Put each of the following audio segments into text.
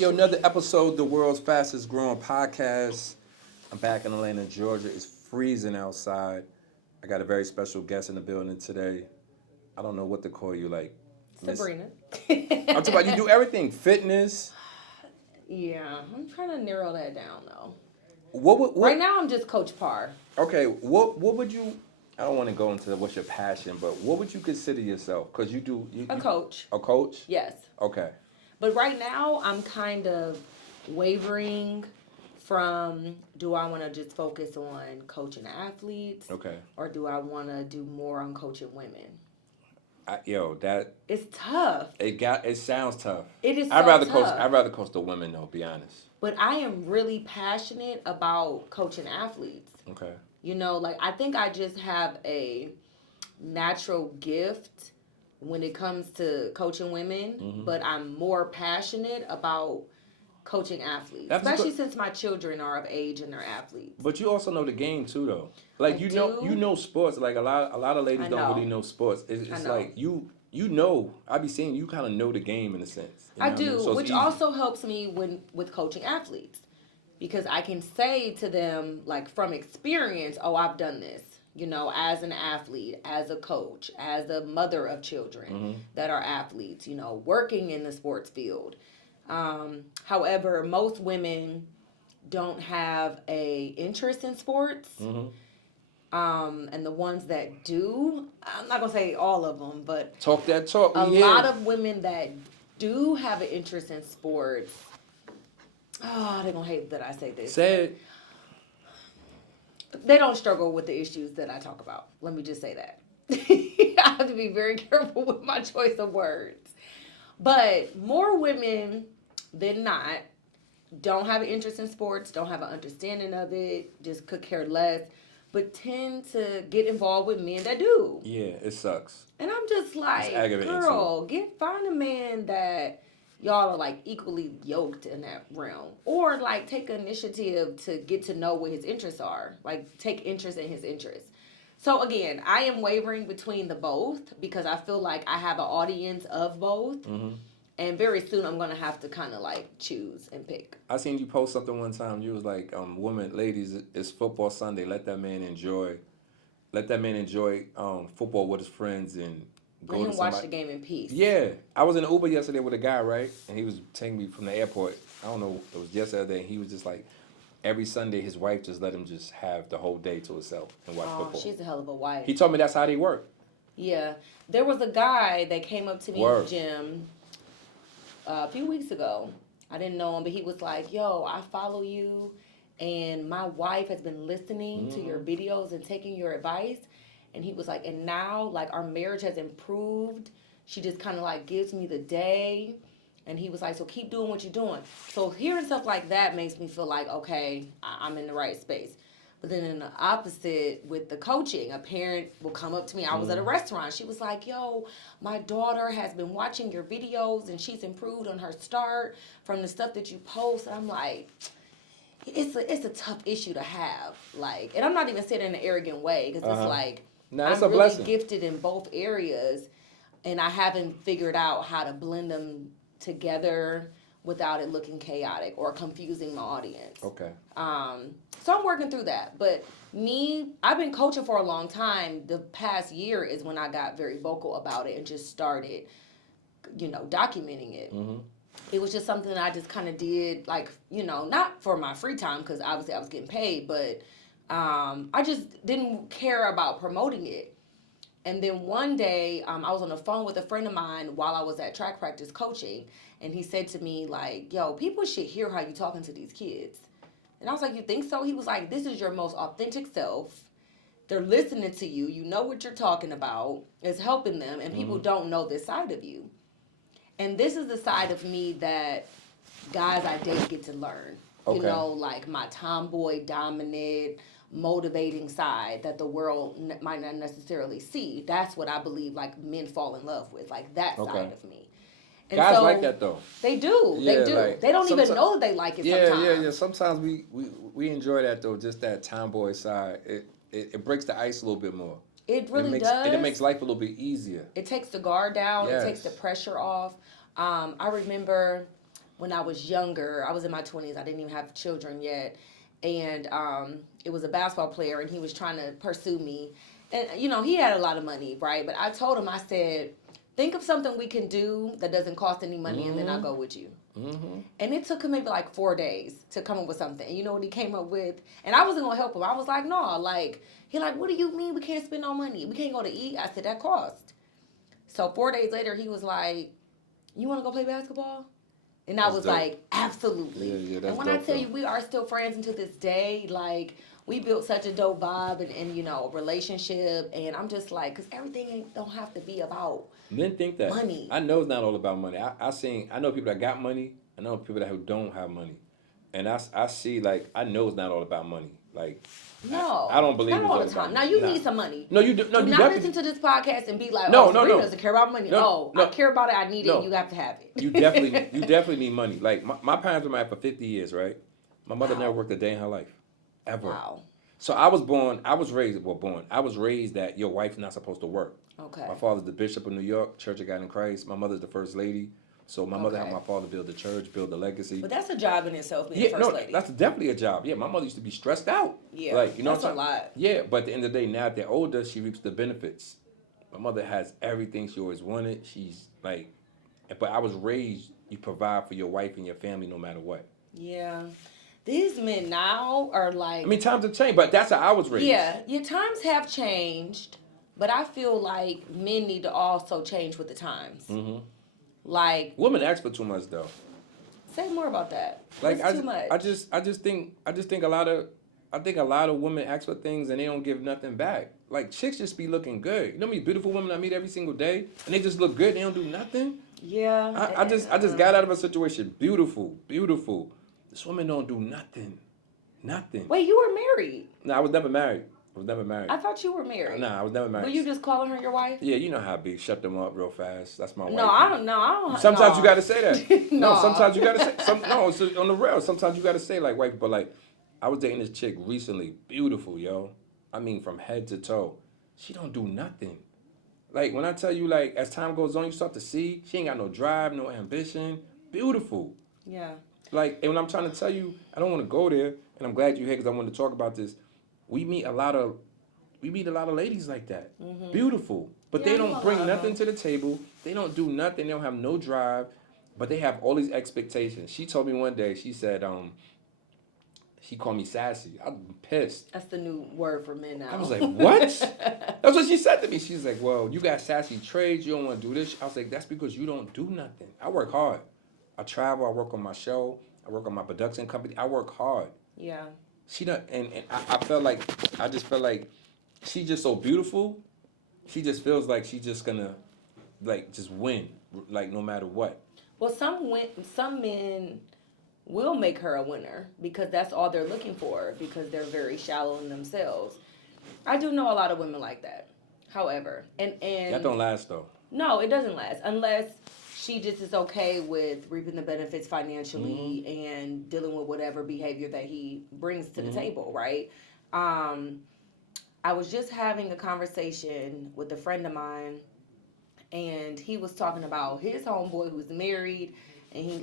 Yo, another episode, the world's fastest growing podcast. I'm back in Atlanta, Georgia. It's freezing outside. I got a very special guest in the building today. I don't know what to call you, like Miss. Sabrina. I'm talking about you do everything, fitness. Yeah, I'm trying to narrow that down though. What? Right now, I'm just Coach Parr. Okay, what would you? I don't want to go into what's your passion, but what would you consider yourself? Because A coach. A coach. Yes. Okay. But right now, I'm kind of wavering from do I want to just focus on coaching athletes? Okay. Or do I want to do more on coaching women? That it's tough. It sounds tough. It is. I'd rather coach. Tough. I'd rather coach the women though. Be honest. But I am really passionate about coaching athletes. Okay. You know, like I think I just have a natural gift when it comes to coaching women, but I'm more passionate about coaching athletes, especially since my children are of age and they're athletes. But you also know the game too, though. Like you know sports. Like a lot of ladies don't really know sports. It's like you know. I be seeing you kind of know the game in a sense. I do, so which also helps me with coaching athletes because I can say to them like from experience, oh, I've done this. You know, as an athlete, as a coach, as a mother of children that are athletes, you know, working in the sports field. However, most women don't have a interest in sports. And the ones that do, I'm not going to say all of them, but talk that talk. A lot of women that do have an interest in sports, they're going to hate that I say this. Say it. They don't struggle with the issues that I talk about. Let me just say that. I have to be very careful with my choice of words. But more women than not don't have an interest in sports, don't have an understanding of it, just could care less, but tend to get involved with men that do. Yeah, it sucks. And I'm just like, girl, find a man that y'all are like equally yoked in that realm, or like take initiative to get to know what his interests are, like take interest in his interests. So again, I am wavering between the both because I feel like I have an audience of both, and very soon I'm gonna have to kind of like choose and pick. I seen you post something one time. You was like, women, ladies, it's football Sunday. Let that man enjoy football with his friends and Let him watch the game in peace. Yeah. I was in an Uber yesterday with a guy, right? And he was taking me from the airport. I don't know, it was yesterday. He was just like, every Sunday his wife just let him just have the whole day to himself and watch football. She's a hell of a wife. He told me that's how they work. Yeah. There was a guy that came up to me in the gym a few weeks ago. I didn't know him, but he was like, yo, I follow you, and my wife has been listening to your videos and taking your advice. And he was like, and now, like, our marriage has improved. She just kind of, like, gives me the day. And he was like, so keep doing what you're doing. So hearing stuff like that makes me feel like, okay, I'm in the right space. But then in the opposite, with the coaching, a parent will come up to me. I was at a restaurant. She was like, yo, my daughter has been watching your videos, and she's improved on her start from the stuff that you post. And I'm like, it's a tough issue to have. Like, and I'm not even saying it in an arrogant way, because it's like, I'm really gifted in both areas, and I haven't figured out how to blend them together without it looking chaotic or confusing my audience. Okay. So I'm working through that. But I've been coaching for a long time. The past year is when I got very vocal about it and just started, documenting it. It was just something that I just kind of did, like, not for my free time, because obviously I was getting paid, but I just didn't care about promoting it. And then one day, I was on the phone with a friend of mine while I was at track practice coaching, and he said to me, like, yo, people should hear how you talking to these kids. And I was like, you think so? He was like, this is your most authentic self. They're listening to you. You know what you're talking about. It's helping them, and people don't know this side of you. And this is the side of me that guys I date get to learn. Okay. Like my tomboy, dominant, motivating side that the world might not necessarily see. That's what I believe, like, men fall in love with, like that side of me. And guys like that though. They do. Yeah, they do. Like, they don't even know that they like it sometimes. Yeah. Sometimes we enjoy that though, just that tomboy side. It breaks the ice a little bit more. It really does. And it makes life a little bit easier. It takes the guard down. Yes. It takes the pressure off. I remember when I was younger. I was in my 20s. I didn't even have children yet. And it was a basketball player, and he was trying to pursue me. And, he had a lot of money, right? But I told him, I said, think of something we can do that doesn't cost any money, and then I'll go with you. And it took him maybe like 4 days to come up with something. And you know what he came up with? And I wasn't going to help him. I was like, no, he like, what do you mean we can't spend no money? We can't go to eat? I said, that cost. So 4 days later, he was like, you want to go play basketball? And I was dope. Like, absolutely. Yeah, and when I tell you, we are still friends until this day. Like, we built such a dope vibe and relationship. And I'm just like, because everything don't have to be about men think that money. I know it's not all about money. I know people that got money. I know people that who don't have money. And I see, like, I know it's not all about money. Like, no, I don't believe not it's all the time. Now you need some money. No, you do. No, do you not listen to this podcast and be like, no, Sabrina doesn't care about money. I care about it. I need it. You have to have it. you definitely need money. Like my parents were married for 50 years, right? My mother never worked a day in her life, ever. Wow. So I was raised that your wife's not supposed to work. Okay. My father's the Bishop of New York, Church of God in Christ. My mother's the First Lady. So my mother helped my father build the church, build the legacy. But that's a job in itself, being the First Lady. That's definitely a job. Yeah, my mother used to be stressed out. Yeah, like, that's a lot. Yeah, but at the end of the day, now that they're older, she reaps the benefits. My mother has everything she always wanted. She's like, but I was raised, you provide for your wife and your family no matter what. Yeah. These men now are like... I mean, times have changed, but that's how I was raised. Yeah, your times have changed, but I feel like men need to also change with the times. Mm-hmm. Like, women ask for too much though. Say more about that. Like, too much? I just think a lot of women ask for things and they don't give nothing back. Like, chicks just be looking good. You know how many beautiful women I meet every single day and they just look good. They don't do nothing. Yeah. I just got out of a situation. Beautiful. This woman don't do nothing. Wait, you were married? No, I was never married. I thought you were married. Nah, I was never married. Were you just calling her your wife? Yeah, you know how I be. Shut them up real fast. That's my wife. No, I don't. Sometimes you got to say that. No, sometimes you got to say. It's on the real. Sometimes you got to say, like, wife. But, like, I was dating this chick recently. Beautiful, yo. I mean, from head to toe. She don't do nothing. Like, when I tell you, like, as time goes on, you start to see she ain't got no drive, no ambition. Beautiful. Yeah. Like, and when I'm trying to tell you, I don't want to go there, and I'm glad you're here because I want to talk about this. We meet a lot of ladies like that. Mm-hmm. Beautiful. But they don't bring nothing to the table. They don't do nothing. They don't have no drive. But they have all these expectations. She told me one day, she said, she called me sassy. I'm pissed. That's the new word for men now. I was like, what? That's what she said to me. She's like, well, you got sassy traits. You don't want to do this. I was like, that's because you don't do nothing. I work hard. I travel. I work on my show. I work on my production company. I work hard. Yeah. She don't, and I just felt like she's just so beautiful. She just feels like she's just gonna, like, just win, like, no matter what. Well, some men will make her a winner because that's all they're looking for because they're very shallow in themselves. I do know a lot of women like that. However, and that don't last though. No, it doesn't last unless she just is okay with reaping the benefits financially mm-hmm. and dealing with whatever behavior that he brings to the mm-hmm. table, right? I was just having a conversation with a friend of mine, and he was talking about his homeboy who's married, and he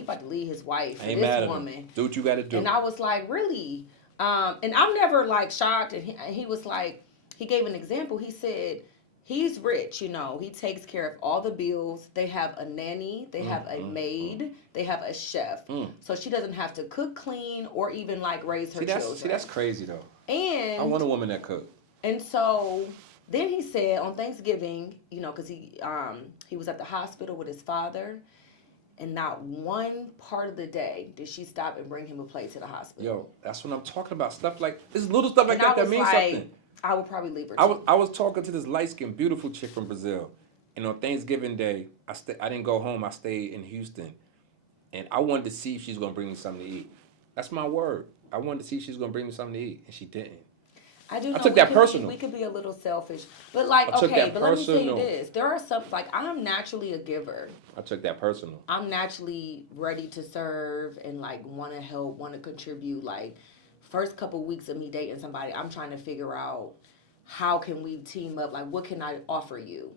about to leave his wife for this woman. Do what you got to do. And I was like, really? And I'm never, like, shocked. And he was like, he gave an example. He said, he's rich, he takes care of all the bills. They have a nanny. They have a maid. They have a chef. So she doesn't have to cook, clean, or even, like, raise her children. See, that's crazy, though. And I want a woman that cook. And so then he said on Thanksgiving, because he was at the hospital with his father, and not one part of the day did she stop and bring him a plate to the hospital. Yo, that's what I'm talking about. Stuff like this, little stuff like that means something. I would probably leave her. I was talking to this light-skinned, beautiful chick from Brazil, and on Thanksgiving Day, I didn't go home. I stayed in Houston, and I wanted to see if she's gonna bring me something to eat. That's my word. I wanted to see if she's gonna bring me something to eat, and she didn't. I took that personal. We could be a little selfish, but let me say this: there are some I'm naturally a giver. I took that personal. I'm naturally ready to serve and want to help, want to contribute. Like, first couple weeks of me dating somebody, I'm trying to figure out how can we team up. Like, what can I offer you?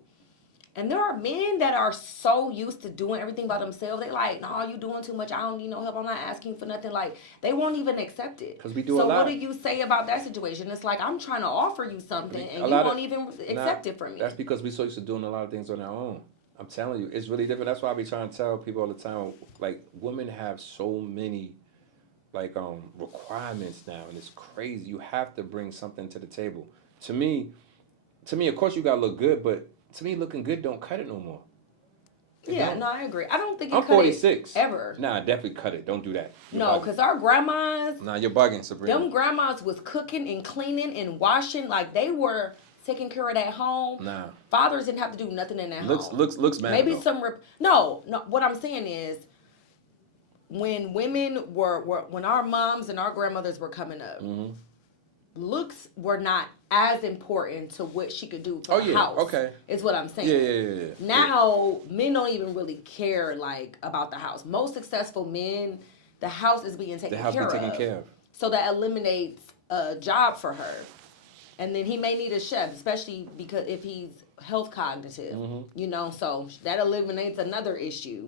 And there are men that are so used to doing everything by themselves. They like, no, you doing too much. I don't need no help. I'm not asking for nothing. Like, they won't even accept it. Because we do a So lot. what do you say about that situation? It's like, I'm trying to offer you something, and you lot won't even accept it from me. That's because we're so used to doing a lot of things on our own. I'm telling you, it's really different. That's why I be trying to tell people all the time, like, women have so many, like, requirements now, and it's crazy. You have to bring something to the table. To me, of course, you gotta look good, but to me, looking good don't cut it no more. Yeah, no, I agree. I don't think I'm 46. Ever. Nah, definitely cut it. Don't do that. No, because our grandmas. Nah, you're bugging, Sabrina. Them grandmas was cooking and cleaning and washing like they were taking care of that home. Nah. Fathers didn't have to do nothing in that home. Looks mad. Maybe though. some. No. What I'm saying is, when women were when our moms and our grandmothers were coming up, looks were not as important to what she could do for the house. Okay. Is what I'm saying. Yeah. Now men don't even really care like about the house. Most successful men, the house is being taken care of. So that eliminates a job for her. And then he may need a chef, especially because if he's health cognitive, so that eliminates another issue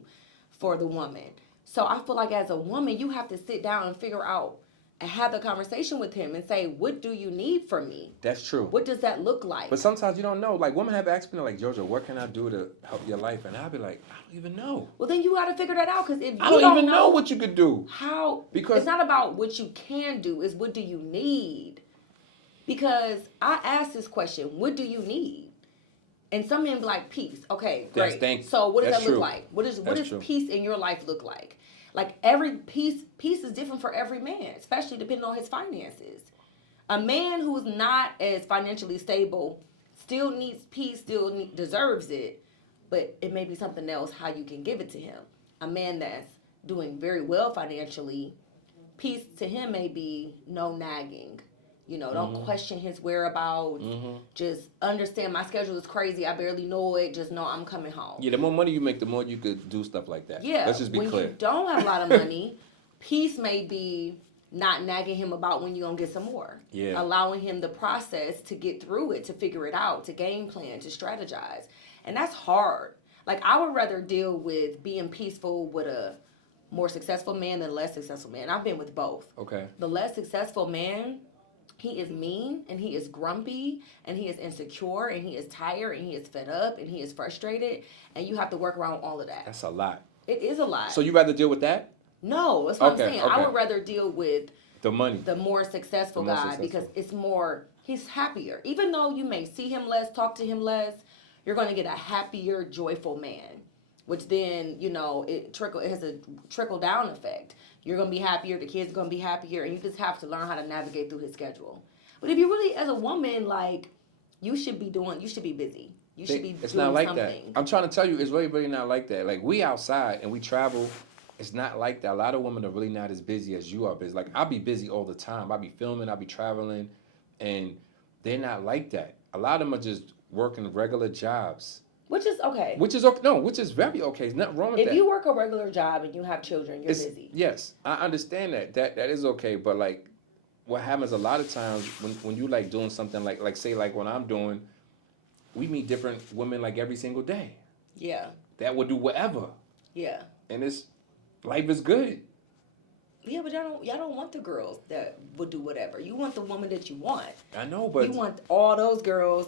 for the woman. So I feel like as a woman, you have to sit down and figure out and have the conversation with him and say, what do you need from me? That's true. What does that look like? But sometimes you don't know. Like, women have asked me, like, Georgia, what can I do to help your life? And I'll be like, I don't even know. Well, then you got to figure that out, because if you I don't even know what you could do. How? Because it's not about what you can do, it's what do you need? Because I asked this question, what do you need? And some men be like, peace. Okay, great. So what does that look like? What does peace in your life look like? Like, every peace is different for every man, especially depending on his finances. A man who's not as financially stable still needs peace, deserves it, but it may be something else how you can give it to him. A man that's doing very well financially, peace to him may be no nagging. Don't question his whereabouts. Just understand my schedule is crazy. I barely know it. Just know I'm coming home. Yeah, the more money you make, the more you could do stuff like that. Yeah. Let's just be clear. When you don't have a lot of money, peace may be not nagging him about when you're going to get some more. Yeah. Allowing him the process to get through it, to figure it out, to game plan, to strategize. And that's hard. Like, I would rather deal with being peaceful with a more successful man than a less successful man. I've been with both. Okay. The less successful man, he is mean, and he is grumpy, and he is insecure, and he is tired, and he is fed up, and he is frustrated, and you have to work around all of that. That's a lot. It is a lot. So you rather deal with that? No, that's what I'm saying. I would rather deal with the money, the more successful guy, because it's more, he's happier. Even though you may see him less, talk to him less, you're going to get a happier, joyful man, which then, it has a trickle down effect. You're going to be happier, the kids are going to be happier, and you just have to learn how to navigate through his schedule. But if you really, as a woman, like, you should be busy. You should be it's doing not like something. That. I'm trying to tell you, it's really, really not like that. Like, we outside and we travel, it's not like that. A lot of women are really not as busy as you are busy. Like, I'll be busy all the time. I'll be filming, I'll be traveling, and they're not like that. A lot of them are just working regular jobs. Which is okay. Which is okay. No, which is very okay. There's nothing wrong with that. If you work a regular job and you have children, you're busy. Yes, I understand that. That is okay. But, like, what happens a lot of times when you like doing something like say like what I'm doing, we meet different women like every single day. Yeah. That will do whatever. Yeah. And life is good. Yeah, but y'all don't want the girls that would do whatever. You want the woman that you want. I know, but you want all those girls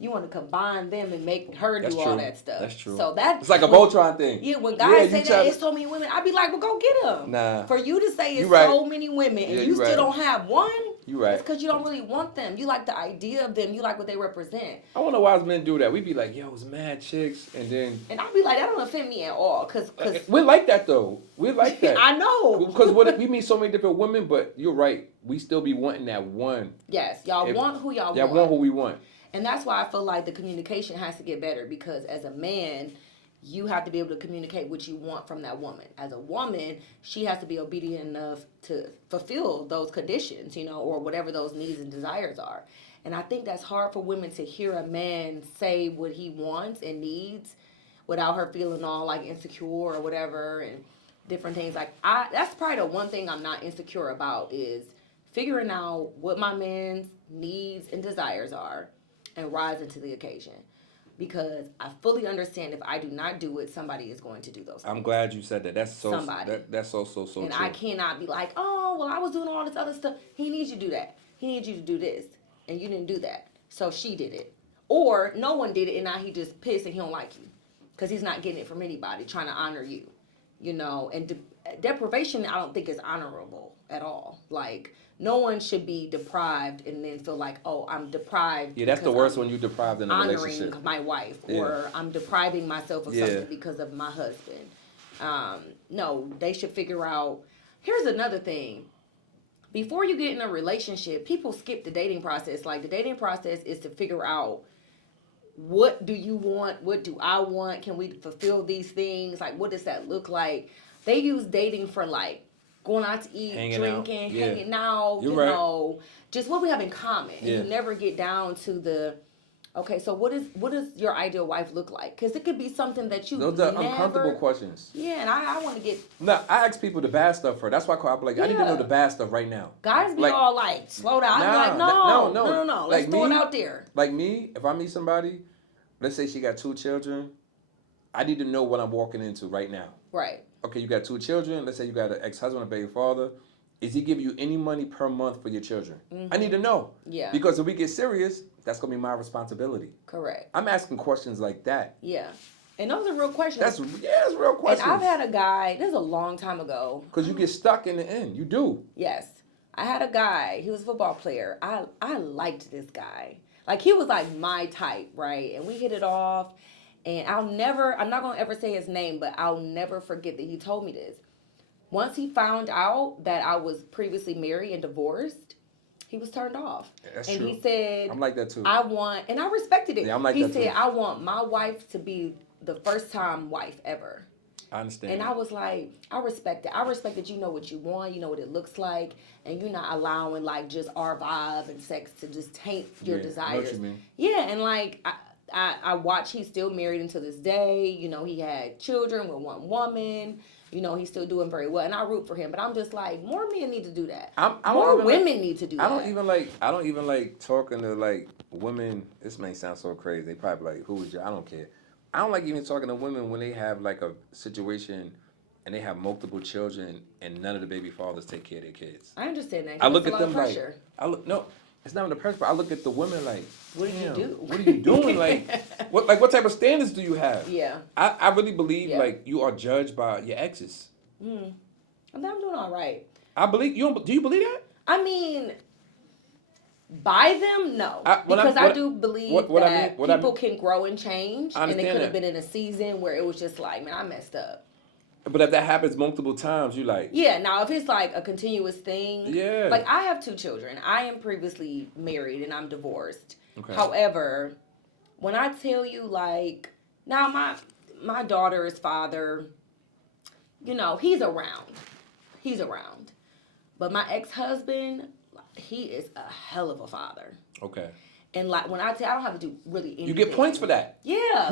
you want to combine them and make her do all that stuff. That's true. So it's like a Voltron thing. Yeah, when guys say that it's so many women, I'd be like, well, go get them. Nah. For you to say it's so many women and you still don't have one, you right. It's because you don't really want them. You like the idea of them. You like what they represent. I wonder why men do that. We be like, yo, it's mad chicks, and I'd be like, that don't offend me at all, cause we're like that though. We're like that. I know. Because we meet so many different women, but you're right. We still be wanting that one. Yes, y'all want who y'all want. Y'all want who we want. And that's why I feel like the communication has to get better, because as a man, you have to be able to communicate what you want from that woman. As a woman, she has to be obedient enough to fulfill those conditions, or whatever those needs and desires are. And I think that's hard for women to hear a man say what he wants and needs without her feeling all like insecure or whatever and different things. Like, that's probably the one thing I'm not insecure about, is figuring out what my man's needs and desires are and rising to the occasion. because I fully understand if I do not do it, somebody is going to do those things. I'm glad you said that. That's so Somebody. that's so And true. I cannot be like, oh, well, I was doing all this other stuff. He needs you to do that. He needs you to do this. And you didn't do that. So she did it. Or no one did it, and now he just pissed and he don't like you. Because he's not getting it from anybody, trying to honor you. You know, and deprivation, I don't think is honorable at all. Like, no one should be deprived and then feel like, oh, I'm deprived. Yeah, that's the worst I'm when you're deprived in a relationship. honoring my wife, Yeah. or I'm depriving myself of Yeah. something because of my husband. No, they should figure out. Here's another thing. Before you get in a relationship, people skip the dating process. Like, the dating process is to figure out, what do you want? What do I want? Can we fulfill these things? Like, what does that look like? They use dating for, like, going out to eat, Hanging drinking, out. Yeah. hanging out, You're you right. know, just what we have in common. And Yeah. you never get down to the, okay, so what does your ideal wife look like? Because it could be something that you Those are never, uncomfortable questions. Yeah, and I want to get, No, I ask people the bad stuff first. That's why I like, I need to know Yeah. the bad stuff right now. guys be Like, all like, slow down. I'm Nah, like, no. Let's Like throw it me- out there. Like me, if I meet somebody, let's say she got 2 children, I need to know what I'm walking into right now. Right. Okay, you got 2 children. Let's say you got an ex-husband, a baby father. Is he giving you any money per month for your children? I need to know. Yeah. Because if we get serious, that's gonna be my responsibility. Correct. I'm asking questions like that. Yeah. And those are real questions. That's real questions. And I've had a guy, this is a long time ago. Because you get stuck in the end. You do. Yes. I had a guy, he was a football player. I liked this guy. Like, he was like my type, right? And we hit it off. And I'm not going to ever say his name, but I'll never forget that he told me this. Once he found out that I was previously married and divorced, he was turned off. That's and true. he said, I'm like that too. and I respected it. Yeah, I'm like he that said, too. I want my wife to be the first time wife ever. I understand. And I was like, I respect it. I respect that you know what you want, you know what it looks like, and you're not allowing, like, just our vibe and sex to just taint your I know desires. what you mean. Yeah, and like I watch, he's still married until this day. You know, he had children with one woman. You know, he's still doing very well, and I root for him. But I'm just like, more men need to do that. More women need to do that. I don't even like talking to like women. This may sound so crazy. They probably like, who is you? I don't care. I don't like even talking to women when they have like a situation and they have multiple children and none of the baby fathers take care of their kids. I understand that. I look at them pressure. like, no, it's not the pressure, but I look at the women like, What did you do? What are you doing? What type of standards do you have? Yeah. I really believe Yeah. like you are judged by your exes. I'm doing all right. I believe you. Do you believe that? I mean, by them, no. I do believe that people can grow and change. And it could have been in a season where it was just like, man, I messed up. But if that happens multiple times, you like... Yeah, now if it's like a continuous thing... Yeah. Like, I have 2 children. I am previously married and I'm divorced. Okay. However, when I tell you, like... Now, my daughter's father, you know, he's around. But my ex-husband, he is a hell of a father. Okay. And like when I tell, I don't have to do really anything. You get points for that. Yeah,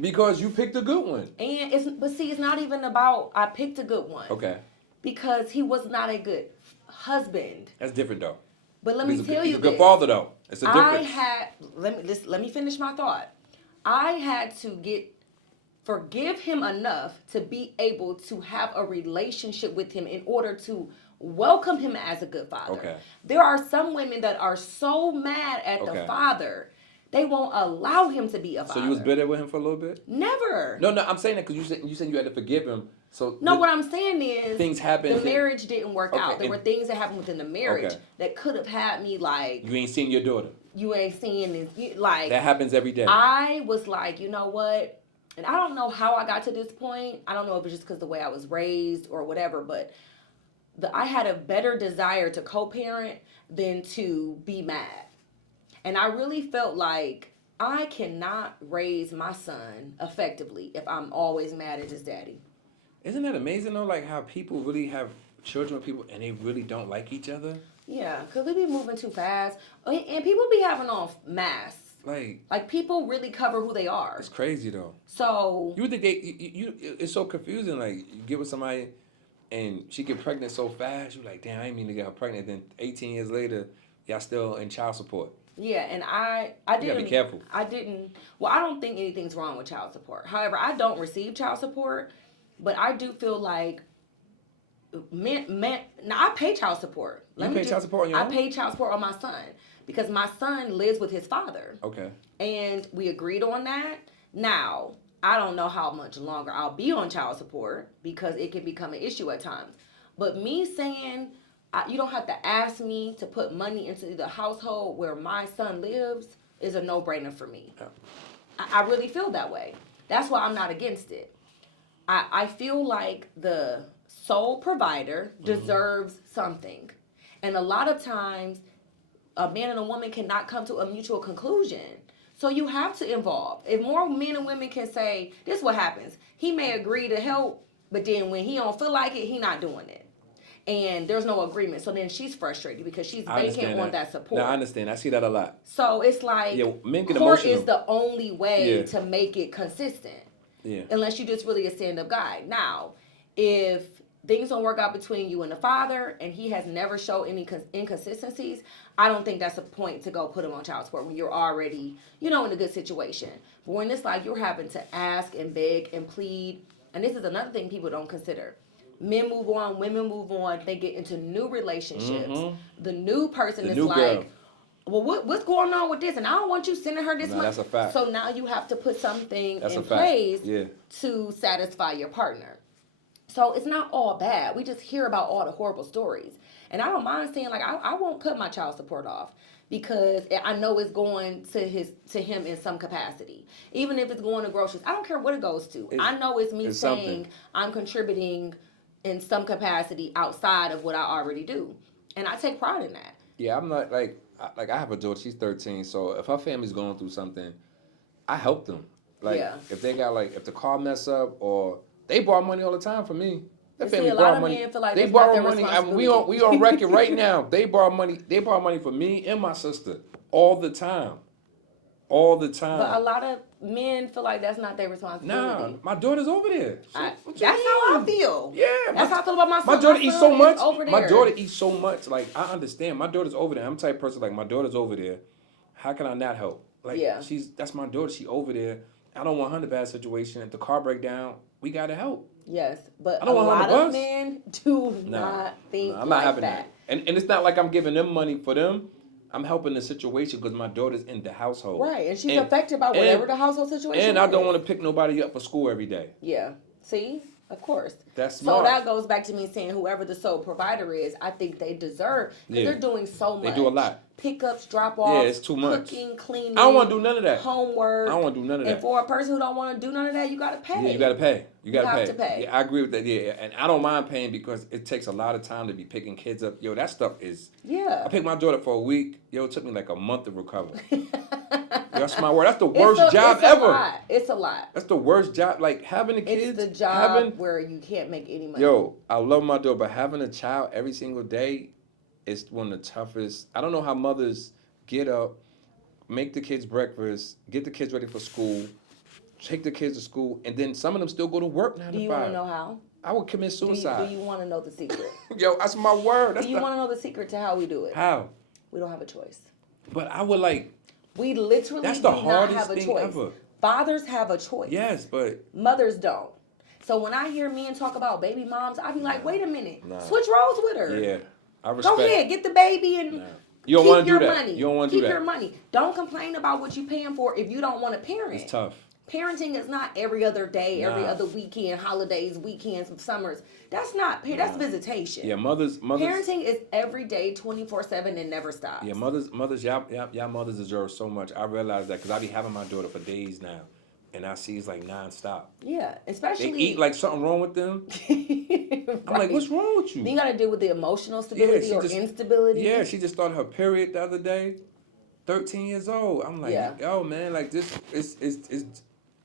because you picked a good one. And it's not even about I picked a good one. Okay. Because he was not a good husband. That's different though. But let me tell you he's a good father though. It's a difference. Let me finish my thought. I had to forgive him enough to be able to have a relationship with him in order to welcome him as a good father. Okay. There are some women that are so mad at the father, they won't allow him to be a father. So you was bitter with him for a little bit? Never. No, I'm saying that because you said you had to forgive him. So no, what I'm saying is things happened. The marriage didn't work out. There were things that happened within the marriage that could have had me like. You ain't seen your daughter. You ain't seeing this. Like that happens every day. I was like, you know what? And I don't know how I got to this point. I don't know if it's just because the way I was raised or whatever, but I had a better desire to co-parent than to be mad. And I really felt like I cannot raise my son effectively if I'm always mad at his daddy. Isn't that amazing though? Like how people really have children with people and they really don't like each other? Yeah, because we be moving too fast. And people be having on masks. Like people really cover who they are. It's crazy though. So you would think it's so confusing. Like you get with somebody and she get pregnant so fast, you're like, damn, I didn't mean to get her pregnant. Then 18 years later, y'all still in child support. Yeah, and I You didn't. gotta be careful. I didn't. Well, I don't think anything's wrong with child support. However, I don't receive child support, but I do feel like men. Now I pay child support. You pay child support on your I own? pay child support on my son because my son lives with his father, Okay. and we agreed on that. Now I don't know how much longer I'll be on child support because it can become an issue at times. But me saying you don't have to ask me to put money into the household where my son lives is a no-brainer for me. Yeah. I really feel that way. That's why I'm not against it. I feel like the sole provider deserves something. And a lot of times, a man and a woman cannot come to a mutual conclusion. So you have to involve. If more men and women can say, this is what happens. He may agree to help, but then when he don't feel like it, he not doing it. And there's no agreement. So then she's frustrated because she's banking on that support. No, I understand. I see that a lot. So it's like men get court emotional. is the only way Yeah. to make it consistent. Yeah. Unless you're just really a stand-up guy. Now, if things don't work out between you and the father and he has never shown any inconsistencies, I don't think that's a point to go put him on child support when you're already, in a good situation. But when it's like you're having to ask and beg and plead, and this is another thing people don't consider. Men move on, women move on, they get into new relationships. Mm-hmm. The new person is like, girl. Well, what's going on with this? And I don't want you sending her this money. That's a fact. So now you have to put something in place to satisfy your partner. So it's not all bad. We just hear about all the horrible stories. And I don't mind saying, like, I won't cut my child support off because I know it's going to him in some capacity. Even if it's going to groceries. I don't care what it goes to. I know it's me saying something. I'm contributing in some capacity outside of what I already do. And I take pride in that. Yeah, I'm not like I have a daughter, she's 13, so if her family's going through something, I help them. Like if they got if the car mess up or they borrow money all the time from me. Their family borrow money. They borrow money. I mean, we on record right now. They borrow money from me and my sister all the time. All the time. But a lot of men feel like that's not their responsibility. Nah, my daughter's over there. That's how I feel. Yeah. That's how I feel about my son. My daughter eats so much. My daughter eats so much. Like, I understand. My daughter's over there. I'm the type of person, like, my daughter's over there. How can I not help? Like, that's my daughter. She over there. I don't want her in a bad situation. If the car break down, we got to help. Yes, but a lot of men do not think I'm not having that. And it's not like I'm giving them money for them. I'm helping the situation because my daughter's in the household. Right, and she's affected by whatever the household situation is. And I don't want to pick nobody up for school every day. Yeah. See? Of course. That's smart. So that goes back to me saying whoever the sole provider is, I think they deserve, because they're doing so much. They do a lot. Pickups, drop-offs, yeah, it's too much. Cooking, cleaning. I don't want to do none of that. Homework. I don't want to do none of that. And for a person who don't want to do none of that, you got to pay. Yeah, you got to pay. You have to pay. Yeah, I agree with that. Yeah, and I don't mind paying because it takes a lot of time to be picking kids up. Yo, that stuff is. Yeah. I picked my daughter for a week. Yo, it took me like a month to recover. That's my word. That's the worst job ever. It's a lot. That's the worst job. Like having the kids. It's the job where you can't make any money. Yo, I love my daughter, but having a child every single day is one of the toughest. I don't know how mothers get up, make the kids breakfast, get the kids ready for school, take the kids to school, and then some of them still go to work 9 to 5. Do you want to know how? I would commit suicide. Do you want to know the secret? Yo, that's my word. Do you want to know the secret to how we do it? How? We don't have a choice. But I would like. We literally that's the do hardest not have a thing choice. ever. Fathers have a choice. Yes, but mothers don't. So when I hear men talk about baby moms, I be like, wait a minute, Nah. switch roles with her. Yeah, I respect. Go ahead, get the baby and you don't keep want to your do that. money. You don't want to do that. Keep your money. Don't complain about what you're paying for if you don't want to parent. It's tough. Parenting is not every other day, every other weekend, holidays, weekends, summers. That's not. That's visitation. Yeah, mothers. Parenting is every day, 24/7, and never stops. Yeah, mothers. Y'all mothers deserve so much. I realize that because I be having my daughter for days now, and I see it's like nonstop. Yeah, especially they eat like something wrong with them. Right. I'm like, what's wrong with you? Then you got to deal with the emotional stability or instability. Yeah, she just started her period the other day. 13 years old. I'm like, yo, man, like this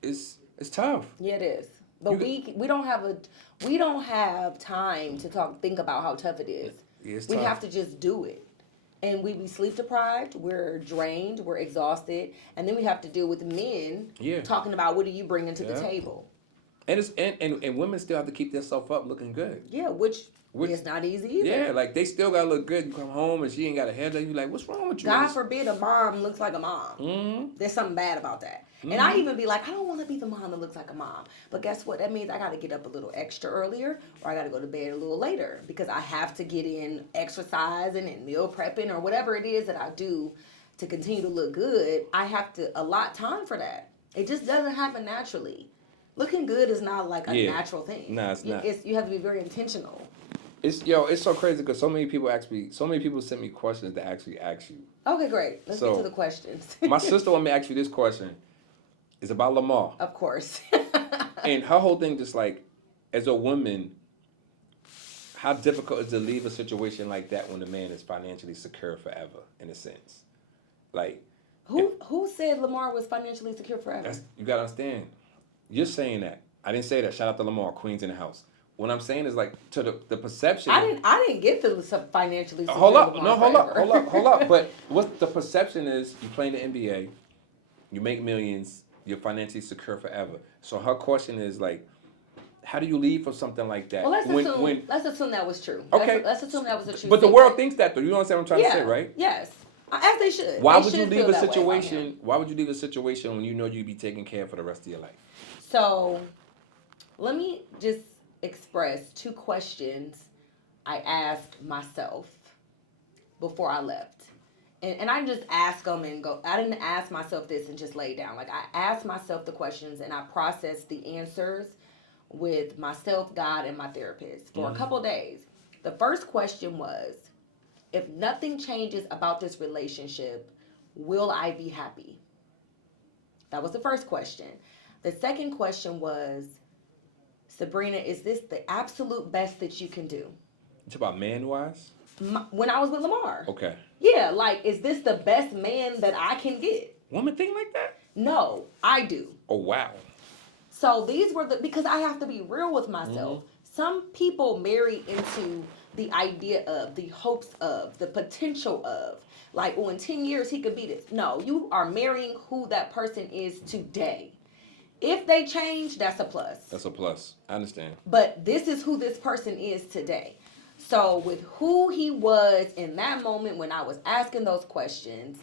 it's tough. Yeah, it is. But we don't have time to think about how tough it is. Yeah, it's we tough. have to just do it. And we be sleep deprived, we're drained, we're exhausted, and then we have to deal with men talking about what are you bringing to the table. And it's and women still have to keep themselves up looking good. Yeah, which It's not easy either. Yeah, like they still gotta look good. You come home and she ain't got a haircut. You like, what's wrong with you? God forbid a mom looks like a mom. Mm-hmm. There's something bad about that. And I even be like, I don't want to be the mom that looks like a mom. But guess what? That means I got to get up a little extra earlier, or I got to go to bed a little later, because I have to get in exercising and meal prepping or whatever it is that I do to continue to look good. I have to allot time for that. It just doesn't happen naturally. Looking good is not like a natural thing. No, it's not. You have to be very intentional. It's so crazy because so many people send me questions to actually ask you. Okay, great. Let's get to the questions. My sister wanted me to ask you this question. It's about Lamar. Of course. And her whole thing, just like, as a woman, how difficult is it to leave a situation like that when the man is financially secure forever, in a sense? Like, who said Lamar was financially secure forever? You gotta understand. You're saying that. I didn't say that. Shout out to Lamar, Queens in the house. What I'm saying is, like, to the perception. I didn't get the financially secure. Hold up. But what the perception is, you play in the NBA, you make millions, you're financially secure forever. So her question is, like, how do you leave for something like that? Well, let's assume that was true. Okay. Let's assume that was a true. But the world thinks that, though. You understand what I'm trying to say, right? Yes. As they should. Why would you leave a situation? Why would you leave a situation when you know you'd be taken care of for the rest of your life? So, let me just express 2 questions I asked myself before I left. And I just ask them and go. I didn't ask myself this and just lay down. Like, I asked myself the questions and I processed the answers with myself, God, and my therapist for a couple days. The first question was, if nothing changes about this relationship, will I be happy? That was the first question. The second question was, Sabrina, is this the absolute best that you can do? It's about man-wise? When I was with Lamar. Okay. Yeah, like, is this the best man that I can get? Women think like that? No, I do. Oh, wow. So these were because I have to be real with myself. Some people marry into the idea of, the hopes of, the potential of, like, oh, in 10 years he could be this. No, you are marrying who that person is today. If they change, that's a plus. That's a plus. I understand. But this is who this person is today. So with who he was in that moment when I was asking those questions,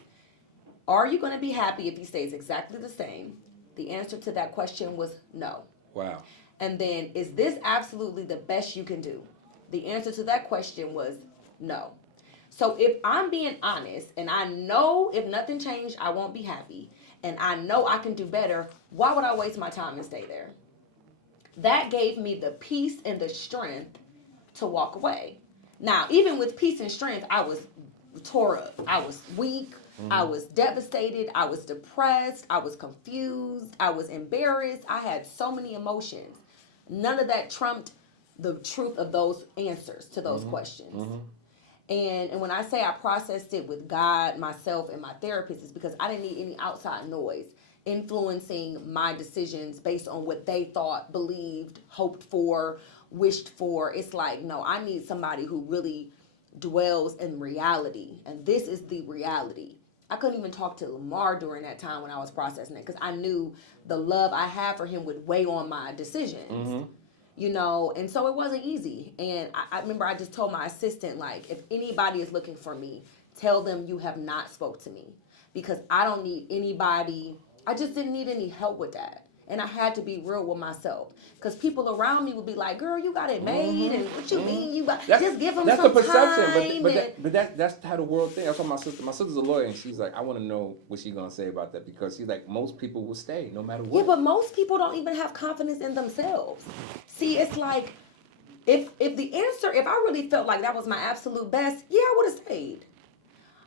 are you going to be happy if he stays exactly the same? The answer to that question was no. Wow. And then, is this absolutely the best you can do? The answer to that question was no. So if I'm being honest, and I know if nothing changed, I won't be happy, and I know I can do better, why would I waste my time and stay there? That gave me the peace and the strength to walk away. Now, even with peace and strength, I was tore up. I was weak. I was devastated. I was depressed. I was confused. I was embarrassed. I had so many emotions. None of that trumped the truth of those answers to those questions. And when I say I processed it with God, myself, and my therapist, it's because I didn't need any outside noise influencing my decisions based on what they thought, believed, hoped for, wished for. It's like, no, I need somebody who really dwells in reality. And this is the reality. I couldn't even talk to Lamar during that time when I was processing it, because I knew the love I had for him would weigh on my decisions. You know, and so it wasn't easy. And I remember I just told my assistant, like, if anybody is looking for me, tell them you have not spoke to me, because I don't need anybody. I just didn't need any help with that. And I had to be real with myself, because people around me would be like, girl, you got it made. And what you mean? You got, just give them some time. That's the perception. But that's how the world thinks. That's what my sister's a lawyer, and she's like, I want to know what she's going to say about that, because she's like, most people will stay no matter what. Yeah, but most people don't even have confidence in themselves. See, it's like, if I really felt like that was my absolute best, yeah, I would have stayed.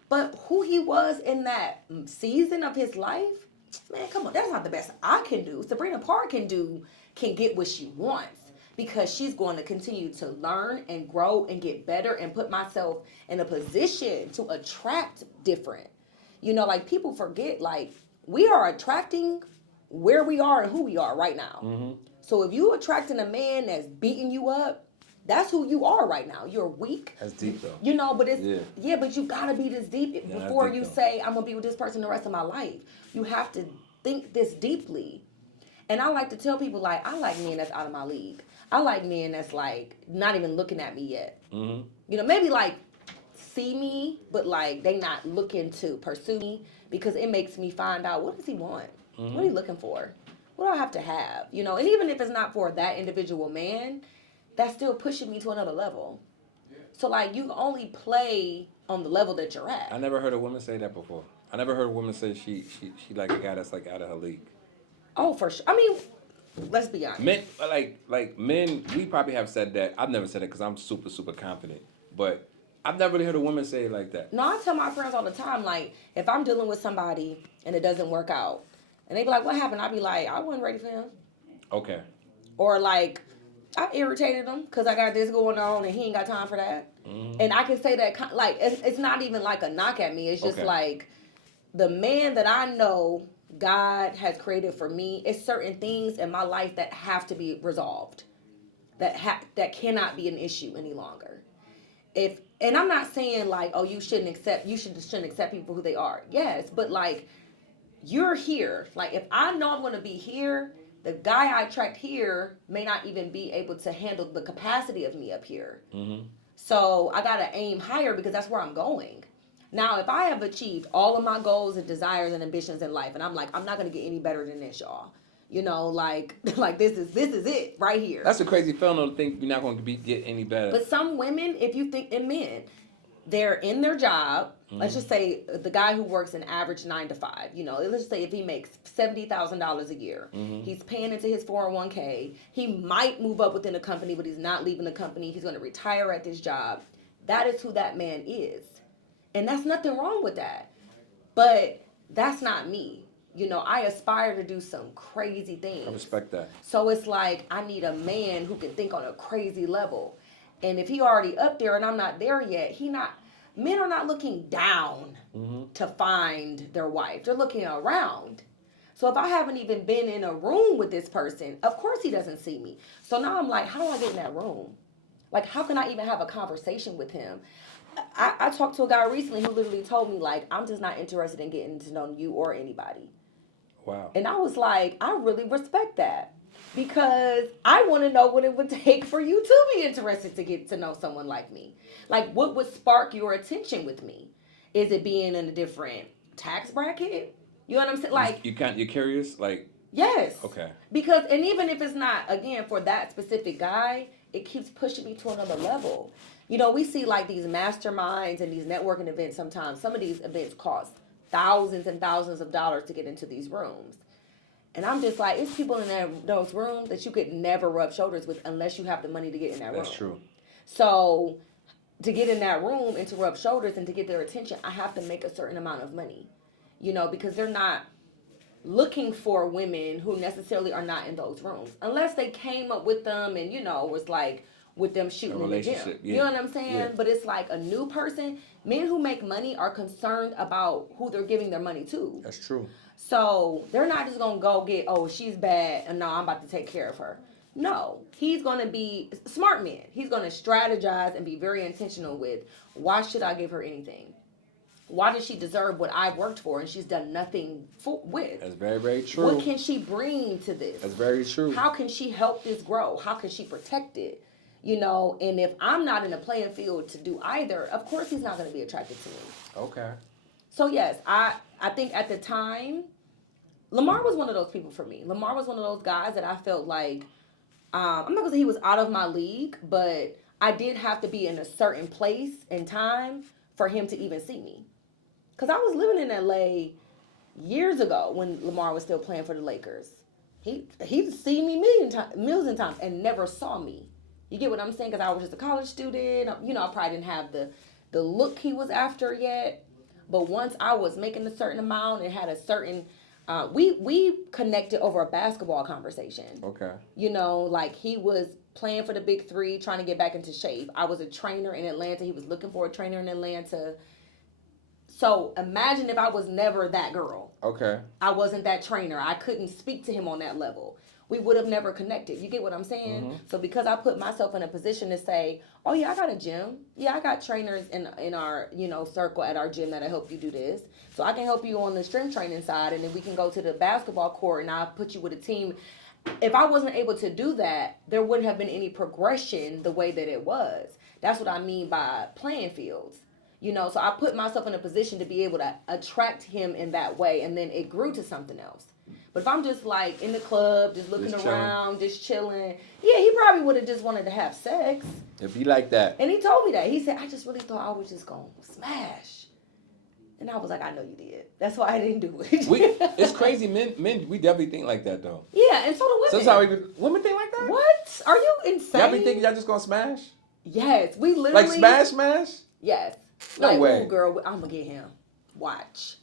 But who he was in that season of his life, man, come on, that's not the best I can do. Sabrina Parr can get what she wants, because she's going to continue to learn and grow and get better and put myself in a position to attract different. You know, like, people forget, like, we are attracting where we are and who we are right now. So if you attracting a man that's beating you up, that's who you are right now. You're weak. That's deep, though. You know, but it's but you gotta be this deep before you say, I'm gonna be with this person the rest of my life. You have to think this deeply. And I like to tell people, like, I like men that's out of my league. I like men that's like not even looking at me yet. Mm-hmm. You know, maybe like see me, but like they not looking to pursue me because it makes me find out what does he want? Mm-hmm. What are you looking for? What do I have to have? You know, and even if it's not for that individual man, that's still pushing me to another level. So like you can only play on the level that you're I at. never heard a woman say that before. I never heard a woman say she like a guy that's like out of her league. Oh, for sure. I mean, let's be honest. Men like men, we probably have said that. I've never said it because I'm super confident, but I've never really heard a woman say it like that. No, I tell my friends all the time, like, if I'm dealing with somebody and it doesn't work out, and they be like, what happened? I be like, I wasn't ready for him. Okay. Or like, I irritated him because I got this going on and he ain't got time for that. Mm-hmm. And I can say that, like, it's not even like a knock at me. It's just Okay. like the man that I know God has created for me, it's certain things in my life that have to be resolved, that cannot be an issue any longer. And I'm not saying like, oh, you shouldn't accept people for who they are. Yes, but like you're here. Like if I know I'm going to be here, the guy I attract here may not even be able to handle the capacity of me up here. Mm-hmm. So I got to aim higher because that's where I'm going. Now, if I have achieved all of my goals and desires and ambitions in life, and I'm like, I'm not going to get any better than this, y'all. You know, like this is it right here. That's a crazy feeling to think you're not going to get any better. But some women, if you think, and men, they're in their job. Let's just say the guy who works an average 9 to 5. You know, let's just say if he makes $70,000 a year, he's paying into his 401k. He might move up within the company, but he's not leaving the company. He's going to retire at this job. That is who that man is, and that's nothing wrong with that. But that's not me. You know, I aspire to do some crazy things. I respect that. So it's like I need a man who can think on a crazy level. And if he already up there and I'm not there yet, men are not looking down to find their wife. They're looking around. So if I haven't even been in a room with this person, of course he doesn't see me. So now I'm like, how do I get in that room? Like, how can I even have a conversation with him? I talked to a guy recently who literally told me, like, I'm just not interested in getting to know you or anybody. Wow. And I was like, I really respect that. Because I want to know what it would take for you to be interested to get to know someone like me. Like, what would spark your attention with me? Is it being in a different tax bracket? You know what I'm saying? Like, you're curious, like. Yes. Okay. Because, and even if it's not, again, for that specific guy, it keeps pushing me to another level. You know, we see like these masterminds and these networking events sometimes. Some of these events cost thousands and thousands of dollars to get into these rooms. And I'm just like, it's people in those rooms that you could never rub shoulders with unless you have the money to get in that room. That's true. So to get in that room and to rub shoulders and to get their attention, I have to make a certain amount of money. You know, because they're not looking for women who necessarily are not in those rooms. Unless they came up with them and, you know, was like with them shooting in the gym. Yeah. You know what I'm saying? Yeah. But it's like a new person. Men who make money are concerned about who they're giving their money to. That's true. So they're not just going to go get, oh, she's bad, and no, I'm about to take care of her. No, he's going to be smart man. He's going to strategize and be very intentional with, why should I give her anything? Why does she deserve what I've worked for and she's done nothing with? That's very true. What can she bring to this? That's very true. How can she help this grow? How can she protect it? You know, and if I'm not in a playing field to do either, of course he's not going to be attracted to me. Okay. So yes, I think at the time, Lamar was one of those people for me. Lamar was one of those guys that I felt like, I'm not going to say he was out of my league, but I did have to be in a certain place and time for him to even see me. Because I was living in LA years ago when Lamar was still playing for the Lakers. He'd seen me millions of times and never saw me. You get what I'm saying? Because I was just a college student. You know, I probably didn't have the look he was after yet. But once I was making a certain amount and had a certain, we connected over a basketball conversation. Okay. You know, like he was playing for the Big Three, trying to get back into shape. I was a trainer in Atlanta. He was looking for a trainer in Atlanta. So imagine if I was never that girl. Okay. I wasn't that trainer. I couldn't speak to him on that level. We would have never connected. You get what I'm saying? Mm-hmm. So because I put myself in a position to say, oh yeah, I got a gym. Yeah, I got trainers in our, you know, circle at our gym that'll help you do this. So I can help you on the strength training side, and then we can go to the basketball court and I'll put you with a team. if I wasn't able to do that, there wouldn't have been any progression the way that it was. That's what I mean by playing fields. So I put myself in a position to be able to attract him in that way, and then it grew to something else. But if I'm just like in the club, just looking around, just chilling, yeah, he probably would have just wanted to have sex. If he like that. And he told me that. He said, I just really thought I was just going to smash. And I was like, I know you did. That's why I didn't do it. It's crazy. Men, we definitely think like that, though. Yeah, and so do women. Sometimes women think like that? What? Are you insane? Y'all be thinking y'all just going to smash? Yes. We literally. Like smash? Yes. No like, way. Oh, girl, I'm going to get him. Watch.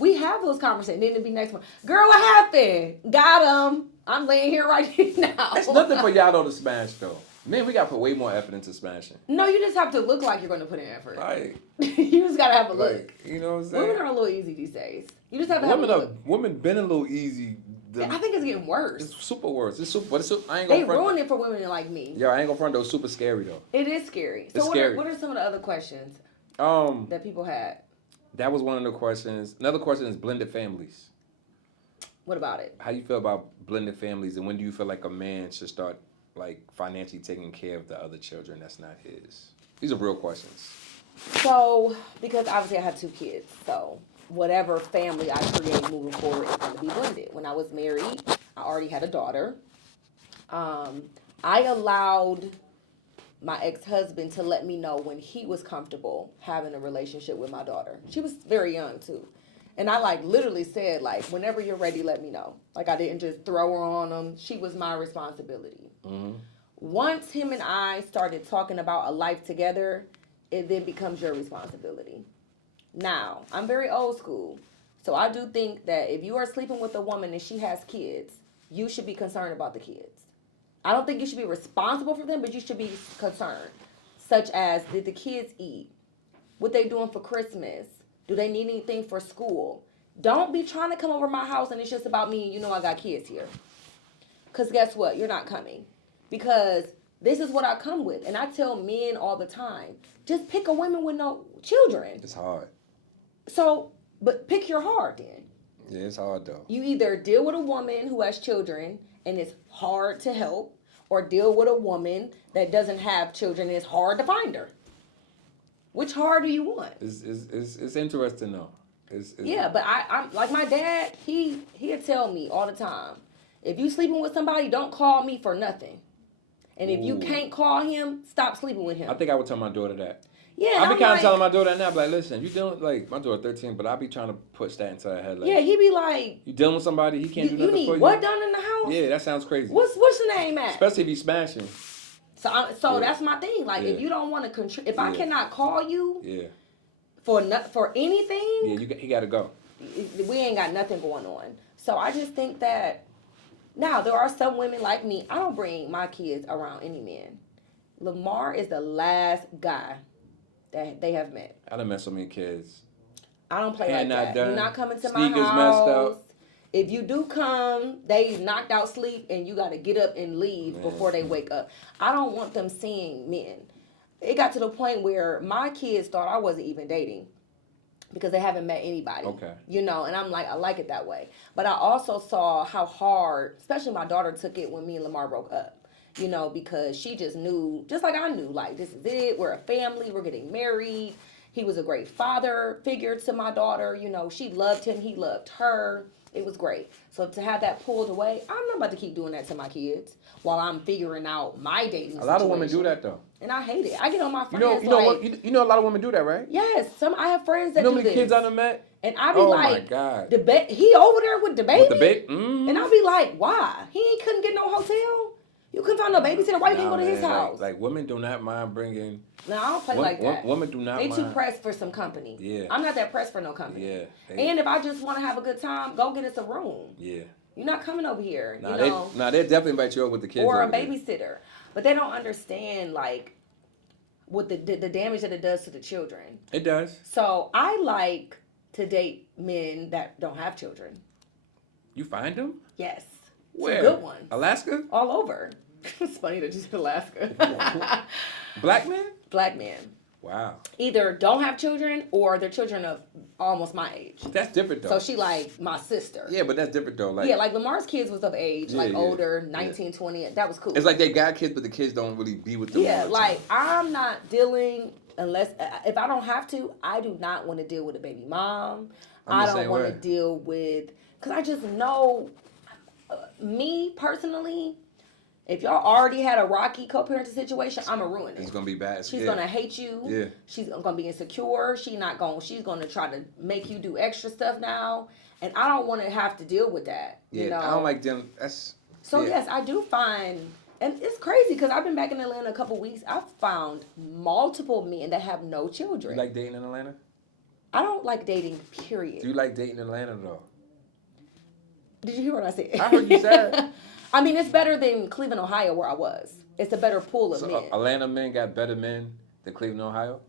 We have those conversations. Then it'll be next one. Girl, what happened? Got him. I'm laying here right now. It's nothing for y'all, though, to smash, though. Man, we got to put way more effort into smashing. No, you just have to look like you're going to put in effort. Right. You just got to have a look. You know what I'm saying? Women are a little easy these days. You just have to have a look. Women been a little easy. I think it's getting worse. It's super worse. It's super. I ain't gonna They front. ruin it for women like me. Yo, I ain't gonna front though. Super scary though. It is scary. So it's scary. What are some of the other questions that people had? That was one of the questions. Another question is blended families. What about it? How you feel about blended families, and when do you feel like a man should start like financially taking care of the other children that's not his? These are real questions. So, because obviously I have 2 kids, so whatever family I create moving forward is going to be blended. When I was married, I already had a daughter. I allowed my ex-husband to let me know when he was comfortable having a relationship with my daughter. She was very young too. And I literally said whenever you're ready, let me know. I didn't just throw her on him. She was my responsibility. Mm-hmm. Once him and I started talking about a life together, it then becomes your responsibility. Now, I'm very old school. So I do think that if you are sleeping with a woman and she has kids, you should be concerned about the kids. I don't think you should be responsible for them, but you should be concerned. Such as, did the kids eat? What they doing for Christmas? Do they need anything for school? Don't be trying to come over my house and it's just about me and I got kids here. Because guess what? You're not coming. Because this is what I come with. And I tell men all the time, just pick a woman with no children. It's hard. So, but pick your heart then. Yeah, it's hard though. You either deal with a woman who has children and it's hard to help, or deal with a woman that doesn't have children and it's hard to find her. Which hard do you want? It's interesting though. Yeah, but I'm like my dad, he'd tell me all the time, if you sleeping with somebody, don't call me for nothing. And if you can't call him, stop sleeping with him. I think I would tell my daughter that. Yeah, I be kind of telling my daughter that now, like, listen, you dealing my daughter 13, but I be trying to push that into her head. Like, yeah, he be like, you dealing with somebody, he can't do nothing for you. You need what done in the house? Yeah, that sounds crazy. What's the name at? Especially if he's smashing. So that's my thing. If you don't want to control, if I cannot call you, for anything, he got to go. We ain't got nothing going on. So I just think that now there are some women like me. I don't bring my kids around any men. Lamar is the last guy that they have met. I done met so many kids. I don't play like that. You're not coming to my Sneakers house. messed up. If you do come, they knocked out sleep and you got to get up and leave before they wake up. I don't want them seeing men. It got to the point where my kids thought I wasn't even dating because they haven't met anybody. Okay. And I'm like, I like it that way. But I also saw how hard, especially my daughter took it when me and Lamar broke up. Because she just knew, just like I knew, this is it. We're a family. We're getting married. He was a great father figure to my daughter. She loved him. He loved her. It was great. So to have that pulled away, I'm not about to keep doing that to my kids while I'm figuring out my dating situation. A lot of women do that, though. And I hate it. I get on my friends You know a lot of women do that, right? Yes. I have friends that do this. You know how many kids I done met? And I be my God. He over there with the baby? With the baby? Mm-hmm. And I'll be like, why? He couldn't get no hotel? You couldn't find no babysitter. Why you can't go to his house? Like women do not mind bringing. No, I don't play like that. Women do not mind. They too pressed for some company. Yeah. I'm not that pressed for no company. Yeah. And if I just want to have a good time, go get us a room. Yeah. You're not coming over here. They definitely invite you up with the kids. Or a babysitter. But they don't understand what the damage that it does to the children. It does. So I like to date men that don't have children. You find them? Yes. Where? Some good ones. Alaska? All over. It's funny that you said Alaska. Black men? Black men. Wow. Either don't have children or they're children of almost my age. That's different though. So she like my sister. Yeah, but that's different though. Like yeah, like Lamar's kids was of age, Yeah, like yeah, older, 19, 20. That was cool. it's like they got kids, but the kids don't really be with them. Yeah, all the like time. I'm not dealing unless if I don't have to. I do not want to deal with a baby mom. I'm I the don't same want to way. deal with because I just know me personally. If y'all already had a rocky co-parenting situation, I'ma ruin it. It's gonna be bad. She's yeah. gonna hate you. Yeah. She's gonna be insecure. She's gonna try to make you do extra stuff now. And I don't wanna have to deal with that. Yeah, You know? I don't like them. That's So yeah. yes, I do find and it's crazy because I've been back in Atlanta a couple weeks. I've found multiple men that have no children. You like dating in Atlanta? I don't like dating, period. Do you like dating in Atlanta though? Did you hear what I said? I heard you said. I mean, it's better than Cleveland, Ohio, where I was. It's a better pool of So men. Atlanta men got better men than Cleveland, Ohio.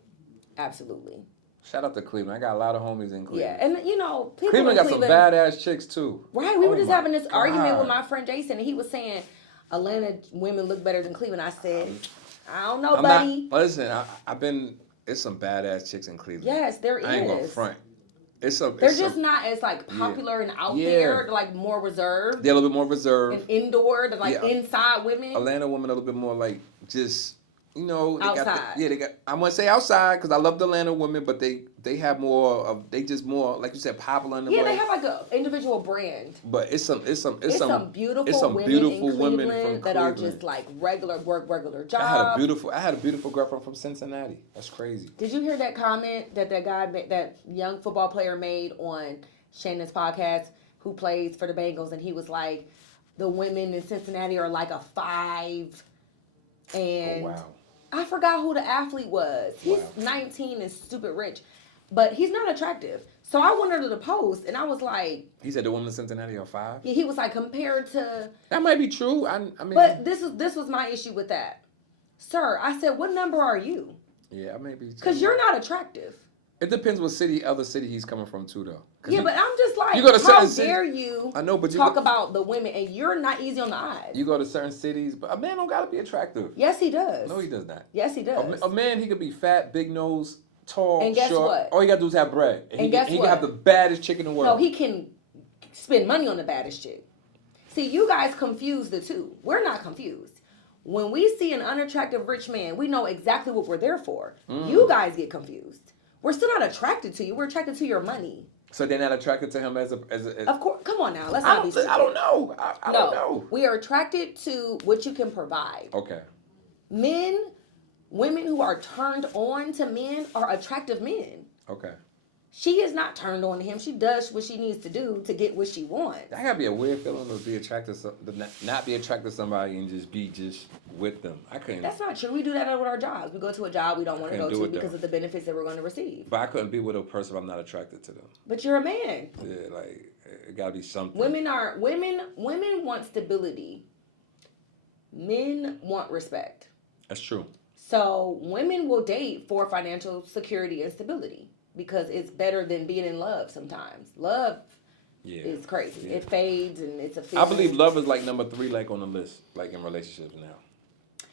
Absolutely. Shout out to Cleveland. I got a lot of homies in Cleveland. Yeah, and you know, people Cleveland in got some badass chicks too. Right, we were Oh just my having this argument with God. my friend Jason, and he was saying Atlanta women look better than Cleveland. I said, I don't know, I'm buddy. not. Listen, I've been. It's some badass chicks in Cleveland. Yes, there is. I ain't gonna front. They're just not as like popular and out there. They're like more reserved. They're a little bit more reserved. And indoor, they're like inside women. Atlanta women a little bit more like just they outside. They got. I want to say outside because I love the Atlanta women, but they have more of they just more like you said popular in the way. They have like a individual brand. But it's some beautiful women beautiful in women Cleveland from that are Cleveland. just like regular jobs. I had a beautiful girlfriend from Cincinnati. That's crazy. Did you hear that comment that that young football player made on Shannon's podcast who plays for the Bengals, and he was like, the women in Cincinnati are like a 5, and Oh, wow. I forgot who the athlete was. He's 19 and stupid rich, but he's not attractive. So I went under the post, and I was like, He said the women in Cincinnati are 5. yeah, he was like compared to. That might be true. I mean, But this was my issue with that, sir. I said, what number are you? yeah, maybe. Because you're not attractive. It depends what other city he's coming from too, though. Yeah, but I'm just like, you go to how certain dare cities- you I know, but you talk go- about the women, and you're not easy on the eyes. You go to certain cities, but a man don't gotta be attractive. Yes, he does. No, he does not. Yes, he does. A man, he could be fat, big nose, tall, And guess short. what? All you gotta do is have bread. And guess he what? can have the baddest chick in the world. No, he can spend money on the baddest chick. See, you guys confuse the two. We're not confused. When we see an unattractive rich man, we know exactly what we're there for. You guys get confused. We're still not attracted to you. We're attracted to your money. So they're not attracted to him as a. Of course, come on now. Let's I not be stupid. don't know. I don't know. We are attracted to what you can provide. Okay. Women who are turned on to men are attractive men. Okay. She is not turned on to him. She does what she needs to do to get what she wants. That gotta be a weird feeling to be attracted to not be attracted to somebody and just be with them. I couldn't. That's not true. We do that with our jobs. We go to a job we don't want to go couldn't to do it, because though. of the benefits that we're going to receive. But I couldn't be with a person if I'm not attracted to them. But you're a man. Yeah, like it gotta be something. Women want stability. Men want respect. That's true. So women will date for financial security and stability because it's better than being in love sometimes. Love is crazy. Yeah. It fades and it's a feeling. I believe love is like number 3, like on the list, like in relationships now.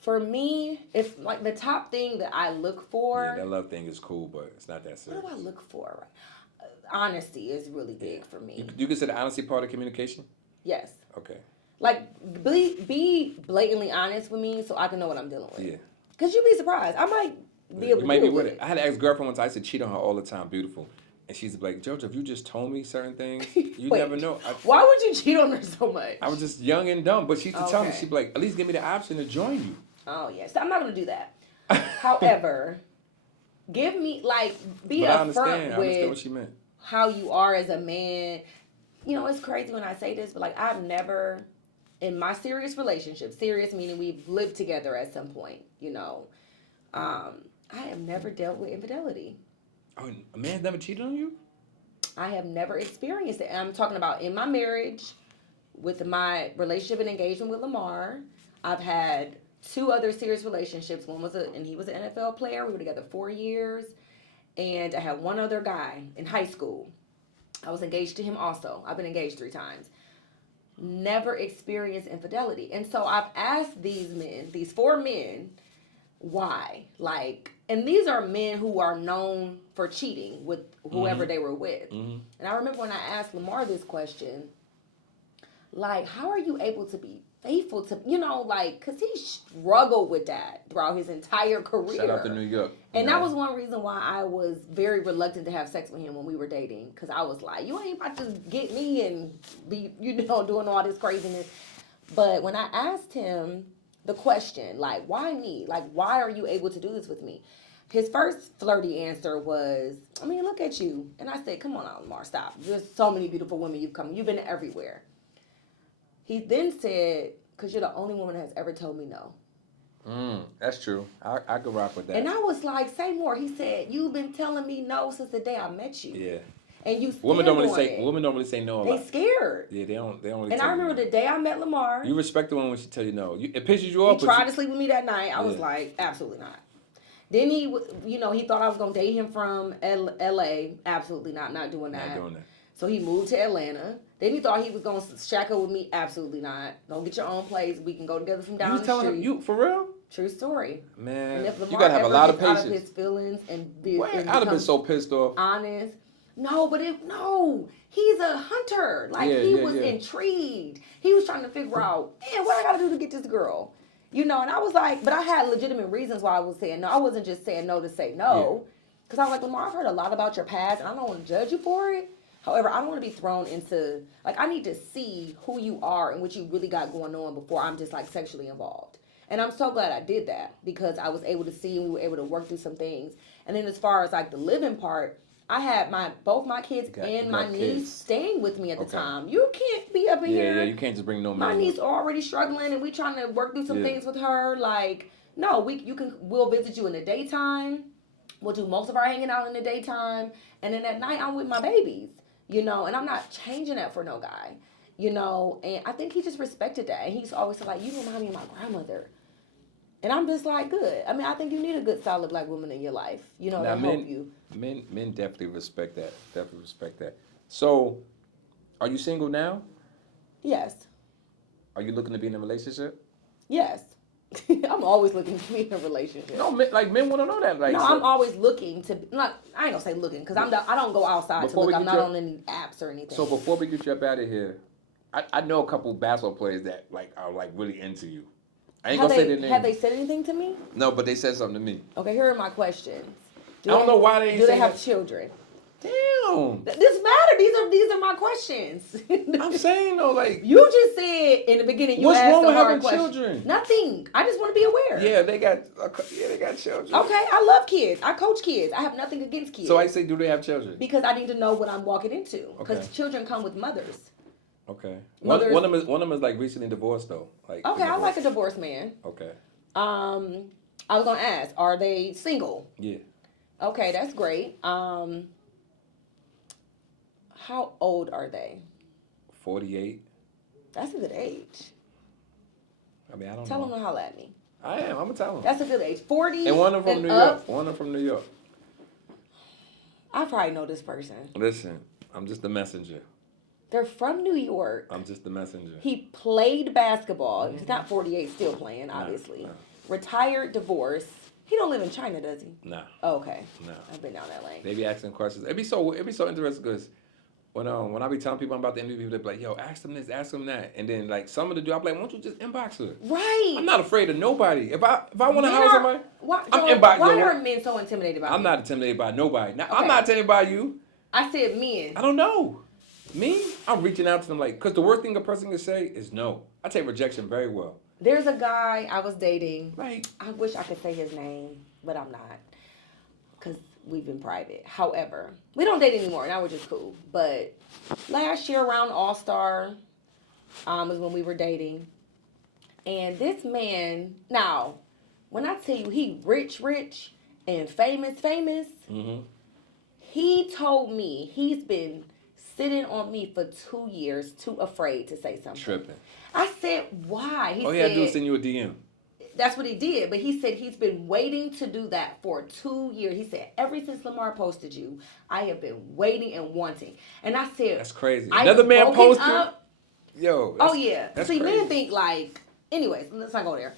For me, if like the top thing that I look for. Yeah, that love thing is cool, but it's not that serious. What do I look for? Honesty is really big for me. You consider honesty part of communication? Yes. Okay. Like, be blatantly honest with me so I can know what I'm dealing with. Yeah. Because you'd be surprised. I might be able You to might be deal with with it. I had an ex-girlfriend once. I used to cheat on her all the time. Beautiful. And she's like, Georgia, if you just told me certain things, you Wait, never know. Why would you cheat on her so much? I was just young and dumb. But she used to tell me, Okay. she'd be like, at least give me the option to join you. Oh, yes. I'm not going to do that. However, give me, be But I upfront understand what with she meant. how you are as a man. You know, it's crazy when I say this, but I've never, in my serious relationship, serious meaning we've lived together at some point, I have never dealt with infidelity. Oh, a man's never cheated on you? I have never experienced it. And I'm talking about in my marriage, with my relationship and engagement with Lamar. I've had 2 other serious relationships. One was and he was an NFL player. We were together 4 years. And I had one other guy in high school. I was engaged to him also. I've been engaged 3 times. Never experienced infidelity. And so I've asked these 4 men, why? And these are men who are known for cheating with whoever they were with. Mm-hmm. And I remember when I asked Lamar this question, like, how are you able to be faithful to, like, because he struggled with that throughout his entire career. Shout out to New York. And that was one reason why I was very reluctant to have sex with him when we were dating. Because I was like, you ain't about to get me and be, doing all this craziness. But when I asked him the question, like, why me? Like, why are you able to do this with me? His first flirty answer was, I mean, look at you. And I said, come on now, Lamar, stop. There's so many beautiful women you've been everywhere. He then said, because you're the only woman that has ever told me no. That's true. I could rock with that. And I was like, say more. He said, you've been telling me no since the day I met you. Yeah. And you women don't really say no a lot. They scared. Yeah, they don't really. And I remember the day I met Lamar. You respect the woman when she tell you no. It pisses you off. He tried to sleep with me that night. I was like, absolutely not. Then he thought I was gonna date him from L.A. Absolutely not. Not doing that. Not doing that. So he moved to Atlanta. Then he thought he was gonna shack up with me. Absolutely not. Don't get your own place. We can go together from down the street. You telling him for real? True story. Man, and if Lamar you gotta have a lot of patience. Out of his feelings and I'd have been so pissed off. Honest. No, he's a hunter. Like he was intrigued. He was trying to figure out, man, what I gotta do to get this girl. And I was like, but I had legitimate reasons why I was saying no. I wasn't just saying no to say no. Because I was like, Lamar, I've heard a lot about your past and I don't want to judge you for it. However, I don't want to be thrown into, I need to see who you are and what you really got going on before I'm just sexually involved. And I'm so glad I did that because I was able to see and we were able to work through some things. And then as far as the living part, I had both my kids and my niece staying with me at the time. You can't be up in here. Yeah, you can't just bring no man. My niece already struggling and we trying to work through some things with her. No, we'll visit you in the daytime. We'll do most of our hanging out in the daytime. And then at night I'm with my babies, and I'm not changing that for no guy, and I think he just respected that. And he's always like, you remind me of my grandmother. And I'm just like, good. I mean, I think you need a good, solid black woman in your life, to help you. Men definitely respect that. Definitely respect that. So, are you single now? Yes. Are you looking to be in a relationship? Yes. I'm always looking to be in a relationship. No, men want to know that. I'm always looking to. I ain't gonna say looking because I don't go outside to look. I'm not on any apps or anything. So before we get you up out of here, I know a couple basketball players that are really into you. I ain't gonna say their name. Have they said anything to me? No, but they said something to me. Okay, here are my questions. I don't know why they ain't. Do they have children? Damn. This matter. These are my questions. I'm saying though, you just said in the beginning. You what's asked wrong with hard having question. children? Nothing. I just want to be aware. Yeah, they got children. Okay, I love kids. I coach kids. I have nothing against kids. So I say, do they have children? Because I need to know what I'm walking into. Because Okay. Children come with mothers. Okay. Mothers. One of them is recently divorced though. Okay, I like a divorced man. Okay. I was gonna ask, are they single? Yeah. Okay, that's great. How old are they? 48. That's a good age. I mean, I don't know. Tell them to holler at me. I am. I'm gonna tell them. That's a good age. 40. And one of them from New up. York. One of them from New York. I probably know this person. Listen, I'm just the messenger. They're from New York. I'm just the messenger. He played basketball. He's not 48, still playing, obviously. No. Retired, divorced. He don't live in China, does he? Nah. Oh, okay. No. I've been down that lane. They be asking questions. It'd be so interesting because when I be telling people I'm about to interview, they be like, yo, ask them this, ask them that. And then some of the dude, I'm like, why don't you just inbox her? Right. I'm not afraid of nobody. If I want to hire somebody, why are men so intimidated by me? I'm not intimidated by nobody. Okay. I'm not intimidated by you. I said men. I don't know. Me? I'm reaching out to them because the worst thing a person can say is no. I take rejection very well. There's a guy I was dating. Right. I wish I could say his name, but I'm not. Because we've been private. However, we don't date anymore. Now we're just cool. But last year around All-Star was when we were dating. And this man, now, when I tell you he rich, and famous, Mm-hmm. he told me he's been sitting on me for 2 years, too afraid to say something. Tripping. I said, why? All he had to do is send you a DM. That's what he did. But he said he's been waiting to do that for 2 years. He said, ever since Lamar posted you, I have been waiting and wanting. And I said, that's crazy. Another man posted? Yo. Oh, yeah. That's See, crazy. men think anyways, let's not go there.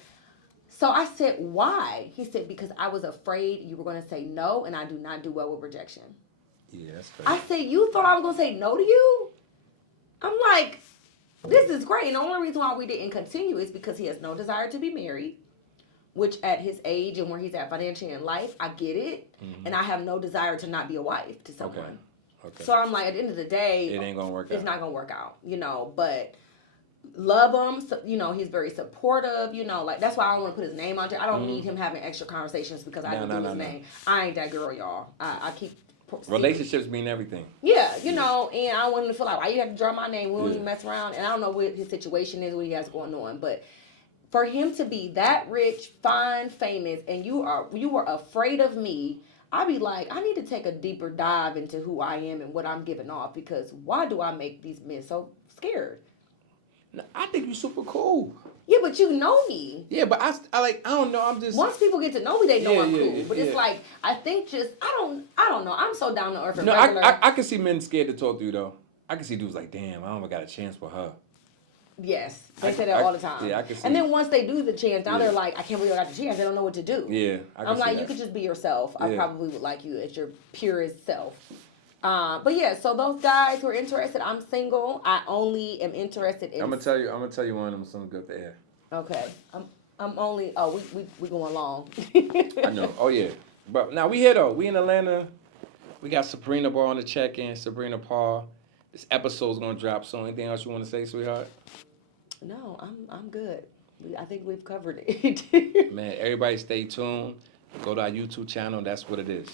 So I said, why? He said, because I was afraid you were going to say no, and I do not do well with rejection. Yeah, that's crazy. I said, you thought I was going to say no to you? I'm like, this is great. And the only reason why we didn't continue is because he has no desire to be married, which at his age and where he's at financially in life, I get it. Mm-hmm. And I have no desire to not be a wife to someone. Okay. So I'm like, at the end of the day, it ain't gonna work out. It's not gonna work out, you know. But love him, so, you know. He's very supportive, you know. Like that's why I don't want to put his name out there. I don't need him having extra conversations because I do his name. I ain't that girl, y'all. I keep relationships mean everything. Yeah, you know, and I don't want him to feel like why you have to draw my name. We don't even mess around. And I don't know what his situation is, what he has going on, but for him to be that rich, fine, famous, and you were afraid of me. I'd be like, I need to take a deeper dive into who I am and what I'm giving off, because why do I make these men so scared? No, I think you're super cool. Yeah, but you know me. Yeah, but I don't know. I'm just once people get to know me, they know I'm cool. Yeah, but it's like I think just I don't know. I'm so down to earth. No, I can see men scared to talk to you though. I can see dudes like, damn, I don't got a chance with her. Yes, they say that all the time. Yeah, I can see. And then once they do the chance, now they're like, I can't believe I got the chance. They don't know what to do. Yeah, I'm like, you could just be yourself. I probably would like you as your purest self. But yeah, so those guys who are interested, I'm single. I only am interested in. I'm gonna tell you one of them something good to air. Okay, I'm only. Oh, we going long. I know. Oh yeah, but now we here though. We in Atlanta. We got Sabrina Parr on the check-in. Sabrina Parr. This episode's gonna drop soon. Anything else you want to say, sweetheart? No, I'm good. I think we've covered it. Man, everybody stay tuned. Go to our YouTube channel. That's what it is.